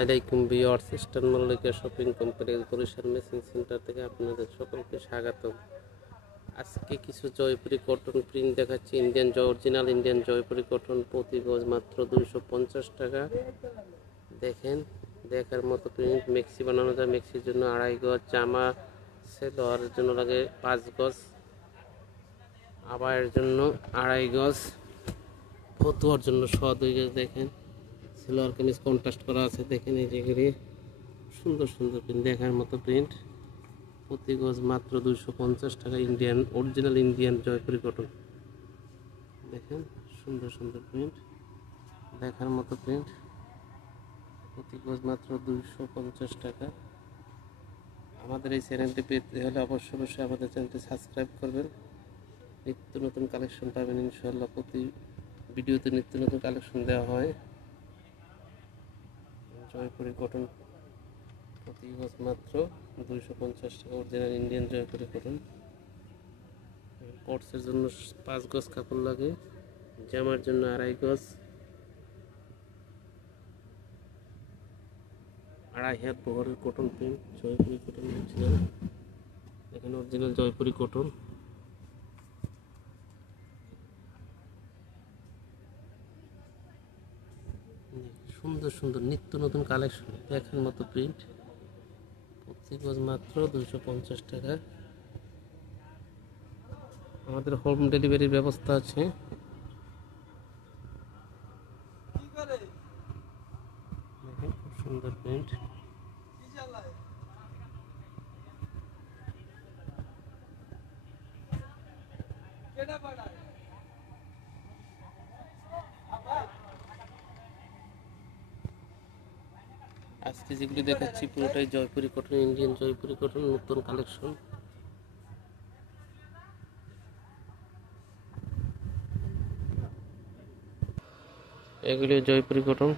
আসসালামাইকুম viewers, eastern Mallika shopping complex Barishal machine centre থেকে আপনাদের সকলকে স্বাগত। আজকে কিছু জয়পুরি কটন প্রিন্ট দেখাচ্ছি। অরিজিনাল ইন্ডিয়ান জয়পুরি কটন, প্রতি গজ মাত্র 250 টাকা। দেখেন, দেখার মতো প্রিন্ট। মেক্সি বানানো যায়, মেক্সির জন্য 2.5 গজ, জামা সেলোয়ারের জন্য লাগে 5 গজ, আবায়ের জন্য 2.5 গজ, ফতুয়ার জন্য 2 গজ। দেখেন সেলোয়ার কামিজ কন্ট্রাস্ট করা আছে। দেখেন এই যেগুলি সুন্দর সুন্দর প্রিন্ট, দেখার মতো প্রিন্ট। প্রতি গজ মাত্র 250 টাকা। Original Indian Jaipuri cotton. দেখেন সুন্দর সুন্দর প্রিন্ট, দেখার মতো প্রিন্ট। প্রতি গজ মাত্র 250 টাকা। আমাদের এই চ্যানেলটি পেতে হলে অবশ্যই আমাদের চ্যানেলটি সাবস্ক্রাইব করবেন। নিত্য নতুন কালেকশন পাবেন ইনশাআল্লাহ। প্রতি ভিডিওতে নিত্য নতুন কালেকশন দেওয়া হয়। জয়পুরি কটন প্রতি গজ মাত্র 250 টাকা। Original Indian Jaipuri cotton. পটসের জন্য 5 গজ কাপড় লাগে, জামার জন্য 2.5 গজ, 2.5 হাত বহরের cotton print, Jaipuri cotton original. এখানে অরিজিনাল জয়পুরি কটন। সুন্দর সুন্দর নিত্য নতুন কালেকশন, দেখার মতো প্রিন্ট। প্রতি গজ মাত্র 250 টাকা। আমাদের হোম ডেলিভারির ব্যবস্থা আছে। দেখেন খুব সুন্দর প্রিন্ট। আজকে যেগুলি দেখাচ্ছি পুরোটাই Jaipuri cotton, Indian Jaipuri cotton, নতুন কালেকশন। এগুলি জয়পুরি কটন।